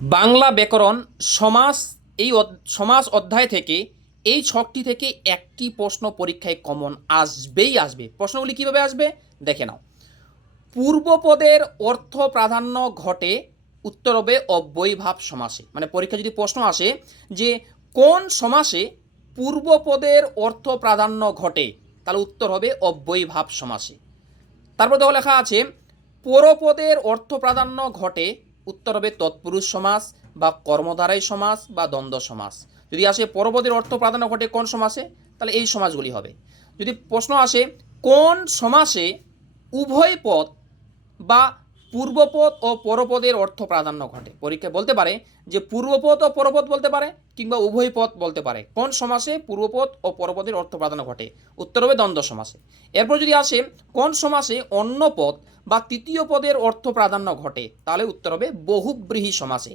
বাংলা ব্যাকরণ সমাস সমাস অধ্যায় থেকে এই ছকটি থেকে একটি প্রশ্ন পরীক্ষায় কমন আসবেই আসবে। প্রশ্নগুলি কিভাবে আসবে দেখে নাও। পূর্বপদের অর্থ প্রাধান্য ঘটে, উত্তর হবে অব্যয়ীভাব সমাসে। মানে পরীক্ষা যদি প্রশ্ন আসে যে কোন সমাসে পূর্বপদের অর্থ প্রাধান্য ঘটে, তাহলে উত্তর হবে অব্যয়ীভাব সমাসে। তারপর দেখো লেখা আছে পরপদের অর্থ প্রাধান্য ঘটে, উত্তর হবে তৎপুরুষ সমাস বা কর্মধারয় সমাস বা দ্বন্দ্ব সমাস। যদি আসে পরপদের অর্থ প্রাধান্য ঘটে কোন সমাসে, তাহলে এই সমাসগুলি হবে। যদি প্রশ্ন আসে কোন সমাসে উভয় পদ বা পূর্বপদ ও পরপদের অর্থ প্রাধান্য ঘটে, পরীক্ষায় বলতে পারে যে পূর্বপদ ও পরপদ বলতে পারে কিংবা উভয় পদ বলতে পারে, কোন সমাসে পূর্বপদ ও পরপদের অর্থ প্রাধান্য ঘটে, উত্তর হবে দ্বন্দ্ব সমাসে। এরপর যদি আসে কোন সমাসে অন্য পদ বা তৃতীয় পদের অর্থ প্রাধান্য ঘটে, তাহলে উত্তর হবে বহুব্রীহি সমাসে।